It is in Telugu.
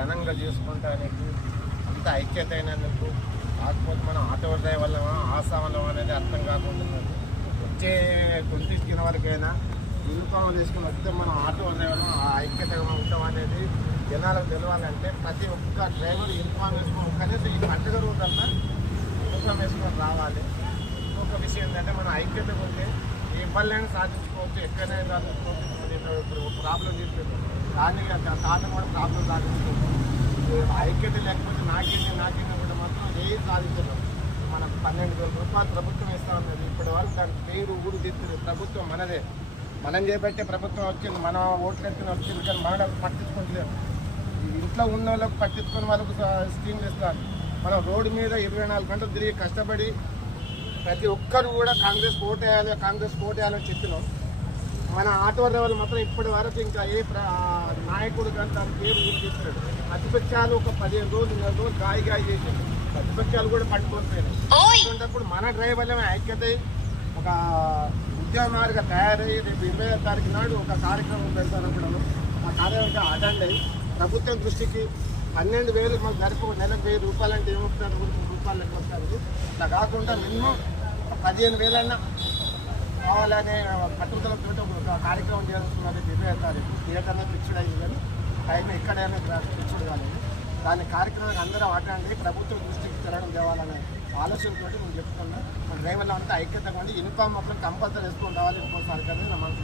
ఘనంగా చేసుకుంటానికి అంత ఐక్యత అయినందుకు. కాకపోతే మనం ఆటో డ్రైవర్లమా ఆసామలం అనేది అర్థం కాకుండా వచ్చే 20 జనవరికైనా యూనిఫామ్ తీసుకుని వస్తే మనం ఆటో డ్రైవర్ ఆ ఐక్యతగా ఉంటాం అనేది జనాలకు తెలవాలంటే ప్రతి ఒక్క డ్రైవర్ యూనిఫామ్ వేసుకొని కనీసం ఈ పండుగ రోజంతా యూనిఫామ్ వేసుకొని రావాలి. ఇంకొక విషయం ఏంటంటే మనం ఐక్యతగా ఉంటే ఏ పనులైనా సాధించుకోవచ్చు, ఎక్కడైనా సాధించుకోవచ్చు. ఇప్పుడు ప్రాబ్లం తీసుకుంటాం దాన్ని దాన్ని కూడా ప్రాబ్లం సాధించుకోవచ్చు. ఐక్యత లేకపోతే నాకేంటి కూడా మాత్రం ఏం సాధించడం. మనకు 12,000 రూపాయలు ప్రభుత్వం ఇస్తా ఉన్నది. ఇప్పటి వరకు దాని పేరు ఊరు తీస్తుంది. ప్రభుత్వం మనదే, మనం చేపట్టే ప్రభుత్వం వచ్చింది, మనం ఓట్లు ఎత్తున వచ్చింది. కానీ మనం పట్టించుకుంటలేదు. ఇంట్లో ఉన్న వాళ్ళకు పట్టించుకుని వాళ్ళకు స్కీమ్లు ఇస్తారు. మనం రోడ్డు మీద 24 గంటలు తిరిగి కష్టపడి ప్రతి ఒక్కరు కూడా కాంగ్రెస్ ఓటేయాలని చెప్పినాం. మన ఆటో డ్రైవర్లు మాత్రం ఇప్పటి వరకు ఇంకా ఏ నాయకుడు కానీ దాని పేరు ఊరికిస్తున్నాడు. ప్రతిపక్షాలు ఒక 15 రోజులు 20 రోజులు గాయ చేసింది. ప్రతిపక్షాలు కూడా పట్టుకోకపోయినాయి. అటువంటిప్పుడు మన డ్రైవర్లమే ఐక్యత ఒక ఉద్యమాలుగా తయారయ్యి రేపు 20వ తారీఖు నాడు ఒక కార్యక్రమం పెడతానప్పుడు ఆ కార్యక్రమం అటెండ్ అయ్యి ప్రభుత్వం దృష్టికి 12,000 మాకు జరిపి నెలకు 1,000 రూపాయలు అంటే ఏమవుతుంది, 3 రూపాయలు లెక్క వస్తుంది. అట్లా కాకుండా మినిమం 15,000 కావాలనే పట్టుదలతో ఒక కార్యక్రమం చేస్తున్నది. 20వ తారీఖు థియేటర్లో ఫిక్స్డ్ అయ్యింది, కానీ టైం ఎక్కడైనా ఫిక్స్డ్ కాలేదు. దాని కార్యక్రమానికి అందరూ అటెండ్ ప్రభుత్వం దృష్టికి తిరగడం తేవాలనే ఆలోచనతో నేను చెప్తున్నా. మన డ్రైవర్లు అంతా ఐక్యతగా ఉండి యూనిఫామ్ మాత్రం కంపల్సరీ వేసుకొని రావాలి. ఇంకోసారి కదా నా మనసు